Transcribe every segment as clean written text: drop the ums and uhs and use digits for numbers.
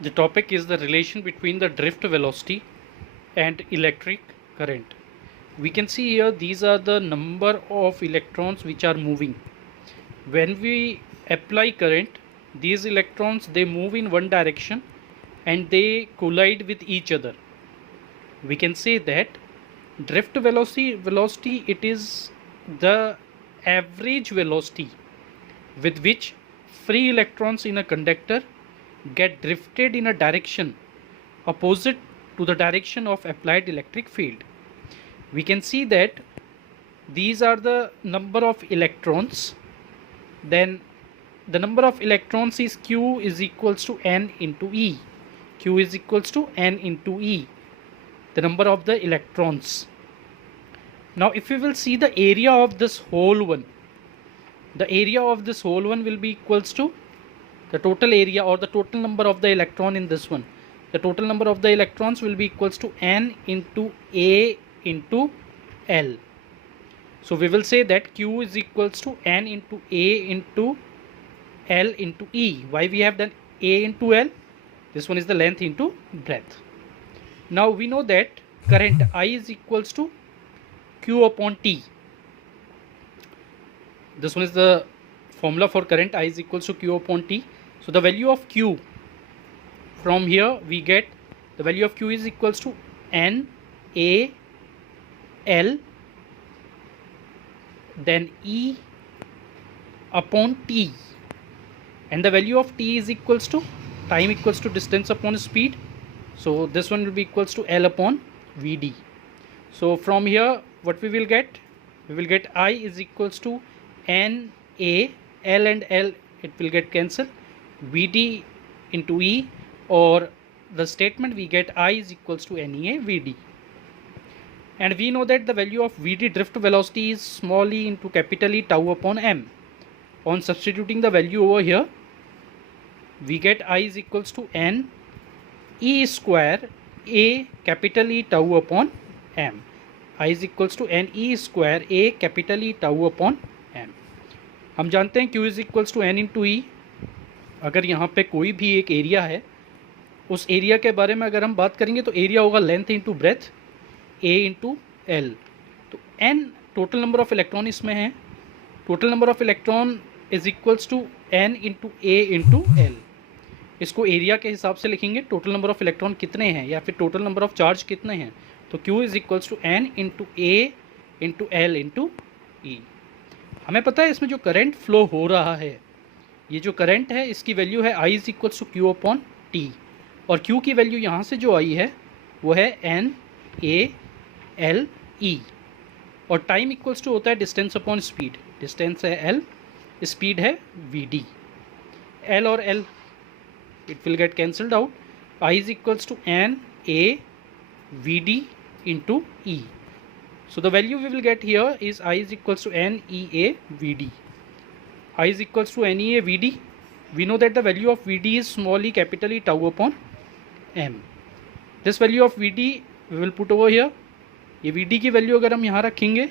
The topic is the relation between the drift velocity and electric current. We can see here these are the number of electrons which are moving. When we apply current, these electrons they move in one direction and they collide with each other. We can say that drift velocity it is the average velocity with which free electrons in a conductor get drifted in a direction opposite to the direction of applied electric field. We can see that these are the number of electrons. Then the number of electrons is Q is equals to N into E. Q is equals to N into E, the number of the electrons. Now if we will see the area of this whole one, the area of this whole one will be equals to the total area or the total number of the electron in this one. The total number of the electrons will be equals to N into A into L. So we will say that Q is equals to N into A into L into E. Why we have done A into L? This one is the length into breadth. Now we know that current I is equals to Q upon T. This one is the formula for current I is equals to Q upon T. So the value of Q, from here we get the value of Q is equals to N A L then E upon T, and the value of T is equals to time equals to distance upon speed. So this one will be equals to L upon Vd. So from here what we will get? We will get I is equals to N A L and L it will get cancelled, Vd into E, or the statement we get I is equals to NEA Vd. And we know that the value of Vd drift velocity is small e into capital E tau upon m. On substituting the value over here, we get I is equals to N E square A capital E tau upon m. I is equals to N E square A capital E tau upon m. हम जानते हैं Q is equals to N into E. अगर यहाँ पे कोई भी एक area है, उस एरिया के बारे में अगर हम बात करेंगे तो एरिया होगा length into breadth A into L. तो N total number of electron इसमें है. Total number of electron is equals to N into A into L. इसको एरिया के हिसाब से लिखेंगे, टोटल नंबर ऑफ इलेक्ट्रॉन कितने हैं या फिर टोटल नंबर ऑफ चार्ज कितने हैं. तो Q is equals to N into A into L into E. हमें पता है इसमें जो करंट फ्लो हो रहा है, ये जो करंट है इसकी वैल्यू है I is equals to Q upon T, और Q की वैल्यू यहाँ से जो आई है वो है N A L E, और टाइम इक्वल्स टू होता है डिस्टेंस अपॉन स्पीड. डिस्टेंस है L, स्पीड है Vd. L और L it will get cancelled out. I is equals to N A Vd into E. So the value we will get here is I is equals to N E A Vd. I is equals to N E A Vd. We know that the value of Vd is small e capital E tau upon m. This value of Vd we will put over here. ये Vd की value अगर हम यहाँ रखेंगे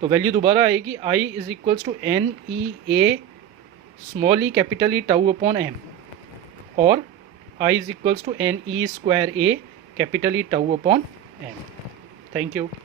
तो value दोबारा आएगी I is equals to N E A small E capital E tau upon m, और I is equals to N E square A capital E tau upon m. Thank you.